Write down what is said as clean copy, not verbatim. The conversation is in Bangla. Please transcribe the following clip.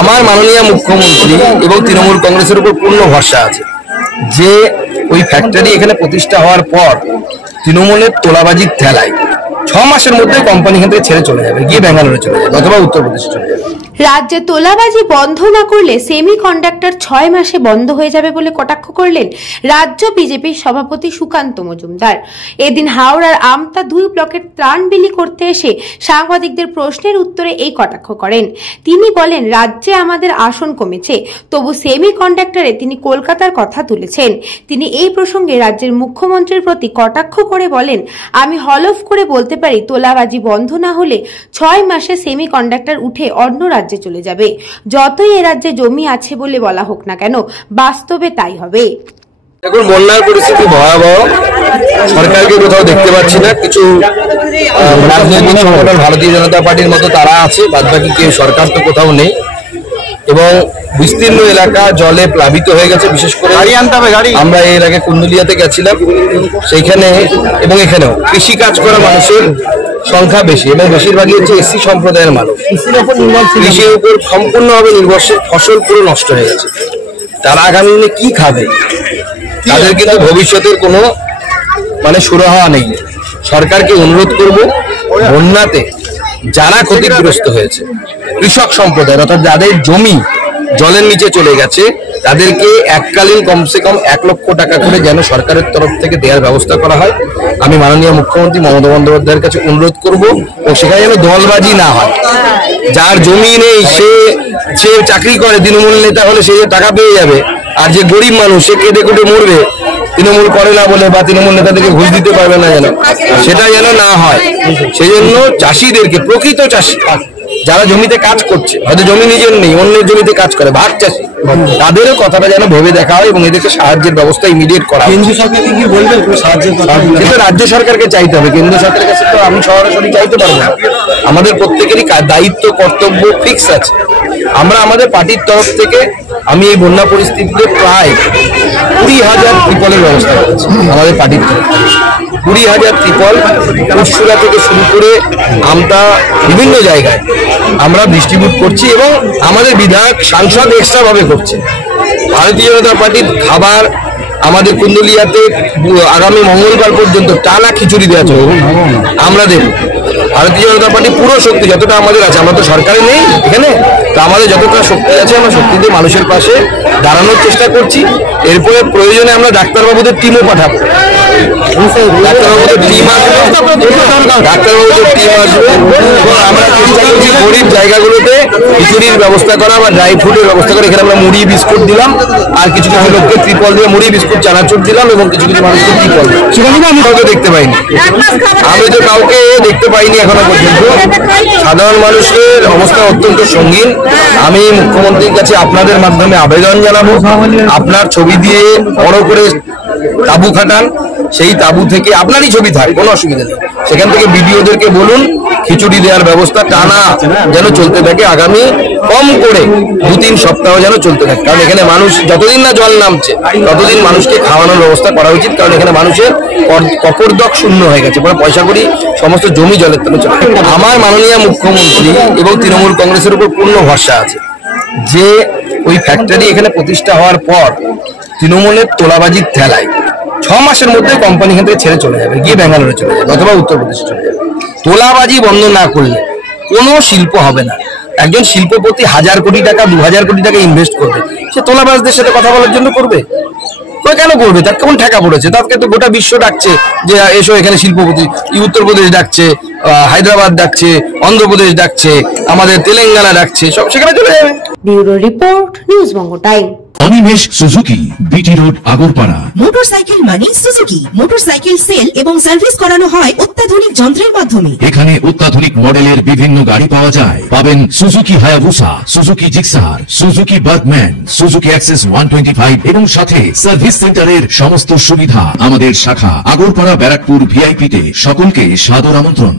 আমার মাননীয় মুখ্যমন্ত্রী এবং তৃণমূল কংগ্রেসের উপর পূর্ণ ভরসা আছে যে ওই ফ্যাক্টরি এখানে প্রতিষ্ঠা হওয়ার পর তৃণমূলের তোলাবাজির ঠেলায় 6 মাসের মধ্যে কোম্পানি এখান থেকে ছেড়ে চলে যাবে, গিয়ে ব্যাঙ্গালোরে চলে যাবে অথবা উত্তরপ্রদেশে চলে যাবে। রাজ্যে তোলাবাজি বন্ধ না করলে সেমি কন্ডাক্টর 6 মাসে বন্ধ হয়ে যাবে বলে কটাক্ষ করলেন রাজ্য বিজেপির সভাপতি সুকান্ত মজুমদার। এদিন হাওড়ার আমতা 2 ব্লকের ত্রাণ বিলি করতে এসে সাংবাদিকদের প্রশ্নের উত্তরে এই কটাক্ষ করেন। তিনি বলেন, রাজ্যে আমাদের আসন কমেছে, তবু সেমি কন্ডাক্টরে তিনি কলকাতার কথা তুলেছেন। তিনি এই প্রসঙ্গে রাজ্যের মুখ্যমন্ত্রীর প্রতি কটাক্ষ করে বলেন, আমি হলফ করে বলতে পারি তোলাবাজি বন্ধ না হলে 6 মাসে সেমি কন্ডাক্টর উঠে অন্য রাজ্যে চলে যাবে। যতই এ রাজ্যে জমি আছে বলে বলা হোক না কেন, বাস্তবে তাই হবে। এখন বন্যার পরিস্থিতি ভয়াবহ, সরকারকে কোথাও দেখতে পাচ্ছি না। কিছু রাজনৈতিক সংগঠন ভারতীয় জনতা পার্টির মতো তারা আছে, বাদবাকি কেউ সরকার তো কোথাও নেই এবং বিস্তীর্ণ এলাকা জলে প্লাবিত হয়ে গেছে। বিশেষ করে আমরা এর আগে কুন্দুলিয়াতে গেছিলাম, সেইখানে এবং এখানেও কৃষি কাজ করা মানুষের সংখ্যা বেশি এবং বেশিরভাগই হচ্ছে এসসি সম্প্রদায়ের মানুষ। কৃষির উপর সম্পূর্ণভাবে নির্ভরশীল, ফসল পুরো নষ্ট হয়ে গেছে। তারা আগামী দিনে কি খাবে? তাদের কিন্তু ভবিষ্যতের কোনো সুরাহা নেই। সরকারকে অনুরোধ করব, বন্যাতে যারা ক্ষতিগ্রস্ত হয়েছে কৃষক সম্প্রদায় অর্থাৎ যাদের জমি জলের নিচে চলে গেছে, তাদেরকে এককালীন কমসে কম 1 লক্ষ টাকা করে যেন সরকারের তরফ থেকে দেওয়ার ব্যবস্থা করা হয়। আমি মাননীয় মুখ্যমন্ত্রী মমতা বন্দ্যোপাধ্যায়ের কাছে অনুরোধ করব এবং সেখানে যেন দলবাজি না হয়। যার জমি নেই সে চাকরি করে, তৃণমূল নেতা হলে সে টাকা পেয়ে যাবে, আর যে গরিব মানুষ সে কেটে কুটে মরবে তৃণমূল করে না বলে বা তৃণমূল নেতাদেরকে ঘুষ দিতে পারবে না, যেন সেটা যেন না হয়। সেই জন্য চাষিদেরকে, প্রকৃত চাষি যারা জমিতে কাজ করছে, হয়তো জমি নিজের নেই, অন্যের জমিতে কাজ করে, ভাগ চাষি, তাদেরও কথাটা যেন ভেবে দেখা হয় এবং এদেরকে সাহায্যের ব্যবস্থা ইমিডিয়েট করা। কেন্দ্র সরকারকে কি বলবেন সেটা রাজ্য সরকারকে চাইতে হবে, কেন্দ্র সরকারের কাছে তো আমি সরাসরি চাইতে পারবো না। আমাদের প্রত্যেকেরই দায়িত্ব কর্তব্য ফিক্স আছে। আমরা আমাদের পার্টির তরফ থেকে আমি এই বন্যা পরিস্থিতিতে প্রায় 20,000 ত্রিপলের ব্যবস্থা করেছি। আমাদের পার্টির তরফ 20,000 ত্রিপল পরশুরা থেকে শুরু করে আমতা বিভিন্ন জায়গায় আমরা ডিস্ট্রিবিউট করছি এবং আমাদের বিধায়ক সাংসদ এক্সট্রা ভাবে করছে। ভারতীয় জনতা পার্টির খাবার আমাদের কুন্দুলিয়াতে আগামী মঙ্গলবার পর্যন্ত টানা খিচুড়ি দেওয়া চলবে, আমরা দেব। ভারতীয় জনতা পার্টি পুরো শক্তি যতটা আমাদের আছে, আমরা তো সরকারে নেই এখানে, তো আমাদের যতটা শক্তি আছে আমরা শক্তি দিয়ে মানুষের পাশে দাঁড়ানোর চেষ্টা করছি। এরপরে প্রয়োজনে আমরা ডাক্তারবাবুদের টিমও পাঠাবো, ডাক্তারবাবুদের টিম আসবে এবং আমরা চেষ্টা করছি গরিব জায়গাগুলোতে খিচুড়ির ব্যবস্থা করা বা ড্রাই ফ্রুটের ব্যবস্থা করে। এখানে আমরা মুড়ি বিস্কুট দিলাম, আর কিছু কিছু লোককে ত্রিপল দিয়ে মুড়ি বিস্কুট চানাচুর দিলাম এবং কিছু কিছু মানুষকে ত্রিপল। সেখানে আমি কাউকে দেখতে পাইনি, আমি তো কাউকে দেখতে পাইনি এখনো পর্যন্ত। সাধারণ মানুষের অবস্থা অত্যন্ত সঙ্গীন। আমি মুখ্যমন্ত্রীর কাছে আপনাদের মাধ্যমে আবেদন জানাবো, আপনার ছবি দিয়ে বড় করে তাবু খাটান, সেই তাবু থেকে আপনারই ছবি থাক, কোনো অসুবিধা নেই। সেখান থেকে বিডিওদেরকে বলুন খিচুড়ি দেওয়ার ব্যবস্থা টানা যেন চলতে থাকে, আগামী কম করে 2-3 সপ্তাহ যেন চলতে থাকে। কারণ এখানে মানুষ যতদিন না জল নামছে ততদিন মানুষকে খাওয়ানোর ব্যবস্থা করা উচিত। কারণ এখানে মানুষের কপরদক শূন্য হয়ে গেছে, পুরো পয়সা করি সমস্ত জমি জলের তলে চলে। আমার মাননীয় মুখ্যমন্ত্রী এবং তৃণমূল কংগ্রেসের উপর পূর্ণ ভরসা আছে যে ওই ফ্যাক্টরি এখানে প্রতিষ্ঠা হওয়ার পর তৃণমূলের তোলাবাজির ঠেলায় 6 মাসের মধ্যে কোম্পানি এখান থেকে ছেড়ে চলে যাবে, গিয়ে ব্যাঙ্গালোরে চলে যাবে অথবা উত্তরপ্রদেশে চলে যাবে। তোলাবাজি বন্ধ না করলে কোনো শিল্প হবে না। একজন শিল্পপতি 1,000 কোটি টাকা 2,000 কোটি টাকা ইনভেস্ট করবে, সে তোলাবাজদের সাথে কথা বলার জন্য করবে? কেন করবে? তার কেমন ঠেকা পড়েছে? তাকে তো গোটা বিশ্ব ডাকছে যে এসো এখানে শিল্পপতি। উত্তরপ্রদেশ ডাকছে, হায়দ্রাবাদ ডাকছে, অন্ধ্রপ্রদেশ ডাকছে, আমাদের তেলেঙ্গানা ডাকছে, সব সেখানে চলে যাবে। Bureau report, news Banga time. Animesh Suzuki, BT road, Agarpara. Motorcycle মানে সুজুকি। মোটরসাইকেল সেল এবং সার্ভিস করানো হয় অত্যাধুনিক যন্ত্রের মাধ্যমে। এখানে অত্যাধুনিক মডেলের বিভিন্ন গাড়ি পাওয়া যায়। পাবেন Suzuki Hayabusa, Suzuki Gixxer, Suzuki Bergman, Suzuki access 125 এবং সাথে সার্ভিস সেন্টারের সমস্ত সুবিধা। আমাদের শাখা আগরপাড়া ব্যারাকপুর ভিআইপি তে সকলকে সাদর আমন্ত্রণ।